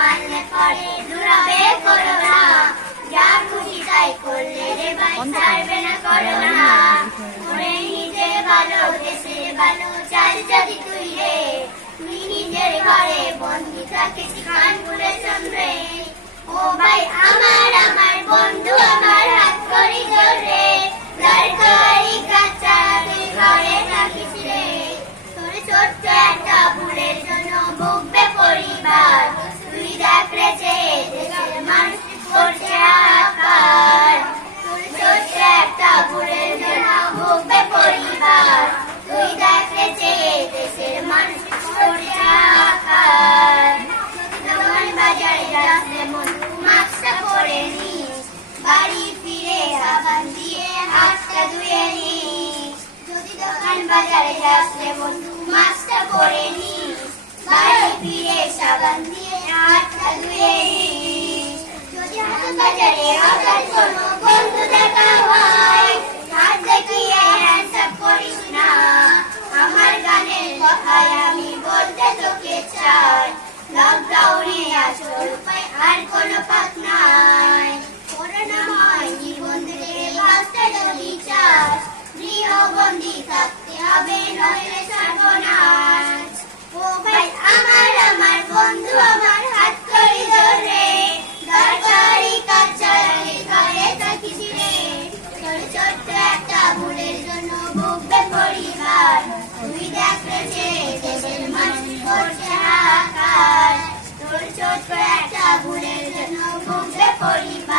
মানলে পরে দূরাবে করো না, যা খুশি তাই করলে রে ভাই ছাড়বে না করো না। মনে নিজের ভালো দেশের ভালো চাল যদি তুই রে, তুই নিজের ঘরে বন্দি থাকিস কান খুলে চন্দ্রে। ও ভাই আমার আমার বন্ধু আমার হাত করি ধরে, দরকারি কাঁচা তুই ঘরে থাকিস রে। তোর ছোট্ট একটা ভুলের জন্য ভুগবে পরিবার, তুই দেখ রে যে দেশের মানুষ করছে হাহাকার। তোর ছোট্ট একটা ভুলের জন্য ভুগবে পরিবার, তুই দেখ রে যে দেশের মানুষ করছে হাহাকার। দোকান বাজারে যাস রে বন্ধু মাস্কটা পরে নিস, বাড়ি ফিরে সাবান দিয়ে হাতটা ধুয়ে নিস। যদি দোকান বাজারে যাস রে বন্ধু মাস্কটা পরে নিস, বাড়ি ফিরে সাবান দিয়ে হাতটা ধুয়ে নিস। যদি হাট বাজারে হঠাৎ কোনো বন্ধু দেখা হয়, হাত দেখিয়ে হ্যান্ডসাপ করিস না। আমার গানের কথায় আমি বলতে তোকে চাই, লকডাউনে আসল উপায় আর কোনো পথ নাই। করোনা হয় নিবন্ধে বাঁচতে যদি চাস, গৃহবন্দী থাকতে হবে নইলে সর্বনাশ। ও ভাই আমার আমার বন্ধু আমার হাত করি ধরে, দরকারি কাজ চালালে ঘরে থাকিস রে। তোর ছোট্ট একটা ভুলের জন্য ভুগবে পরিবার, তুই দেখ রে যে দেশের মানুষ করছে হাহাকার। তোর ছোট্ট একটা ভুলের জন্য ভুগবে পরিবার।